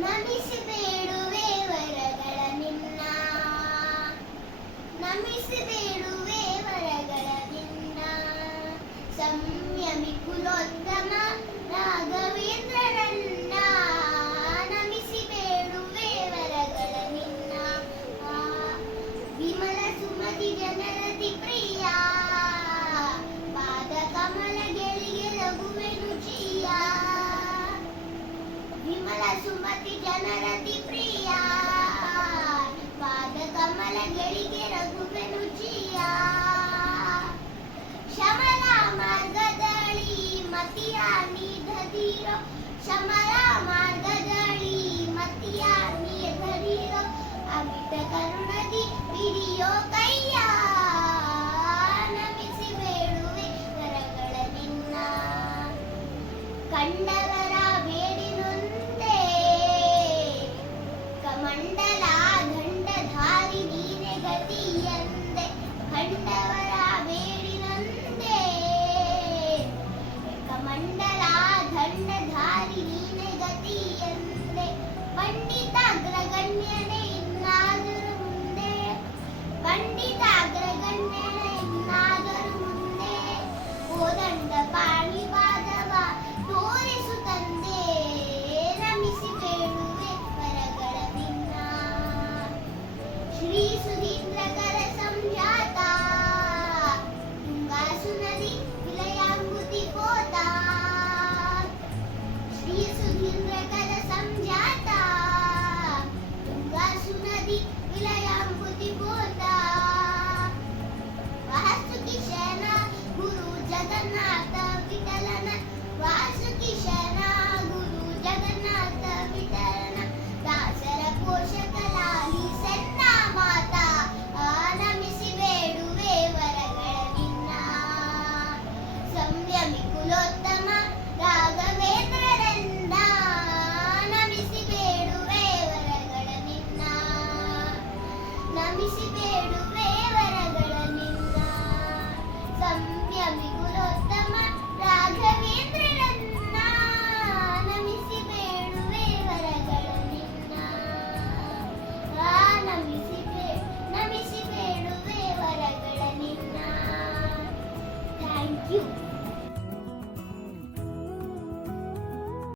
ನಮಿಸಿ ಬೇಡುವೆ ವರಗಳ ನಿನ್ನ, ನಮಿಸಿ ಬೇಡುವೆ ವರಗಳ ನಿನ್ನ. ಸಂಯಮಿ ಕುಲೋತ್ತಮ ರಾಘವೇಂದ್ರರನ್ನ, ನಮಿಸಿ ಬೇಡುವೆ ವರಗಳ ನಿನ್ನ. ವಿಮಲ ಸುಮತಿ ಜನರತಿ ಪ್ರಿಯ, ಪಾದ ಕಮಲ ಗೆಳಿಗೆ ರಘುವೆನು ಜಿಯ. ವಿಮಲ ಸುಮತಿ ಜನರತಿ ಪ್ರಿಯ, ಪಾದ ಕಮಲ ಗೆಳಿಗೆ ರಘುವೆನು ಜಿಯ. ಶಮಲ ಮಾರ್ಗದಳಿ ಮತಿಯ ನಿಧದಿರೋ, ಶಮಲ ಮಾರ್ಗದಳಿ ಮತಿಯ ನಿಧದಿರೋ. ಅಮಿತ ಕರುಣದಿ ಹಿಡಿಯೋ ಕೈಯ, ನಮಿಸಿ ಬೇಡುವೆ ವರಗಳ ನಿನ್ನ. ಕಂಡವರ ಬೇಡಿನೊಂದೇ ಕಮಂಡಲ ದಂಡಧಾರಿ ನೀನೆ ಗತಿಯಂದೆ. ಕಂಡವರ ಬೇಡಿನೊಂದೇ ಕಮಂಡಲ ದಂಡಧಾರಿ ನೀನೆ ಗತಿಯಂದೆ. ಪಂಡಿತ ಅಗ್ರಗಣ್ಯನೇ ಇನ್ನಾದರೂ ಮುಂದೆ, ಪಂಡಿತ ಅಗ್ರಗಣ್ಯನೇ ಇನ್ನಾದರೂ ಮುಂದೆ. ಕೋದಂಡ ಪಾಣಿ ಪಾದವ ತೋರಿಸು ತಂದೆ, ನಮಿಸಿ ಬೇಡುವೆ ವರಗಳ ನಿನ್ನ. ಶ್ರೀ ಸುಧೀಂದ್ರಕರ ಸಂಜಾತ, ತುಂಗಾಸು ನದಿ ವಿಲಯಾಂಬುತಿ ಪೋತ. ಶ್ರೀ ಸುಧೀಂದ್ರಕರ ಸಂಜಾತ, ತುಂಗಾಸು ನದಿ ವಿಲಯಾಂಬುತಿ ಪೋತ. ವಾಸುಕಿಶನ ಗುರು ಜಗನ್ನಾಥ ವಿಠಲನ, ವಾಸುಕಿಶನ ಗುರು ಜಗನ್ನಾಥ ವಿಠಲನ. ದಾಸರ ಪೋಷಕ ಲಾಲಿಸನ್ನ ಮಾತ, ನಮಿಸಿ ಬೇಡುವೆ ವರಗಳ ನಿನ್ನ. ಸಂಯಮಿ ಕುಲೋತ್ತಮ ರಾಘವೇಂದ್ರರನ್ನ, ನಮಿಸಿ ಬೇಡುವೆ ವರಗಳ ನಿನ್ನ. ನಮಿಸಿ ಬೇಡುವೆ